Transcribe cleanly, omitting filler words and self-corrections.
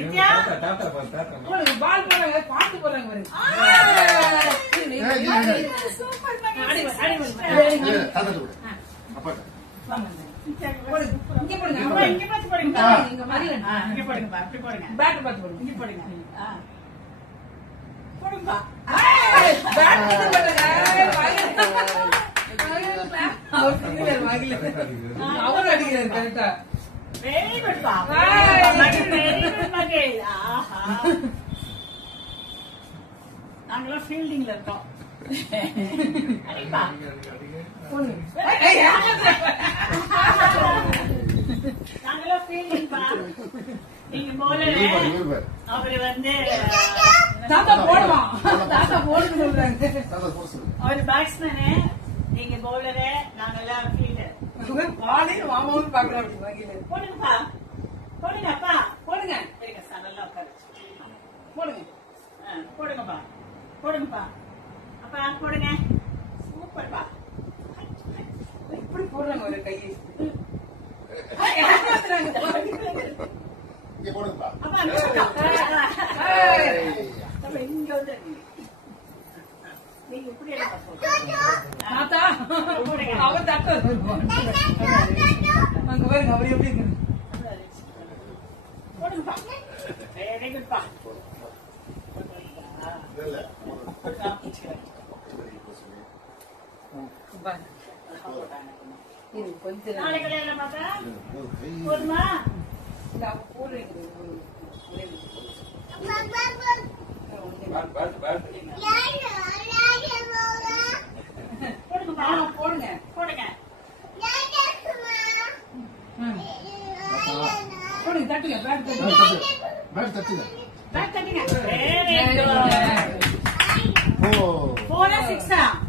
நித்யா போடுங்க பால் போறாங்க பாத்து போறாங்க பாருங்க சூப்பர் அடி தாத்தா விடு அப்பா போடுங்க இங்க போடுங்க அப்பா இங்க பாத்து போடுங்க இங்க மாதிரி இங்க போடுங்க அப்படி போடுங்க பேட் பாத்து போடுங்க இங்க போடுங்க போடுங்க பேட் போடுங்க அவர் பிடிக்கிறார் வாயில அவர் அடிக்கிறார் கரெக்டா வெரி குட் பா வெரி குட் மகேஷ் ஆஹா நாங்கலாம் ஃபீல்டிங்ல இருக்கோம் அடிப்பா நாங்கலாம் ஃபீல்டிங் பா நீங்க போலவே அவரு வந்து தாத்தா போடுவான் தாத்தா போடுன்னு சொல்றாங்க அவரு பேட்ஸ்மேனு நீங்க பவுலரு நாங்கெல்லாம் ஃபீல்டர் பாலே மாமாவும் பாக்குறாரு வாயில போடுங்கப்பா போடுங்க அப்பா போடுங்க இருங்க சடலா உட்காரு போடுங்க போடுங்கப்பா போடுங்கப்பா அப்பா போடுங்க சூப்பர்ப்பா இப்படி போடுறாங்க ஒரு கையை இங்க போடுங்கப்பா அப்பா இங்க வந்து நீங்க இப்படி தாத்தா அவர் தாத்தா அங்க பாருங்க அவர் எப்படி இருக்கு போடுங்கப்பா வெரி குட்பா கொஞ்சம் நாளைக்கு கல்யாணம் பார்த்தா போதுமா போடுறீங்க போடுங்கப்பா போடுங்க போடுங்க போடுங்க தட்டுங்க பேட் பேட் தட்டுங்க பேட் தட்டுங்க வெரி குட் 4 6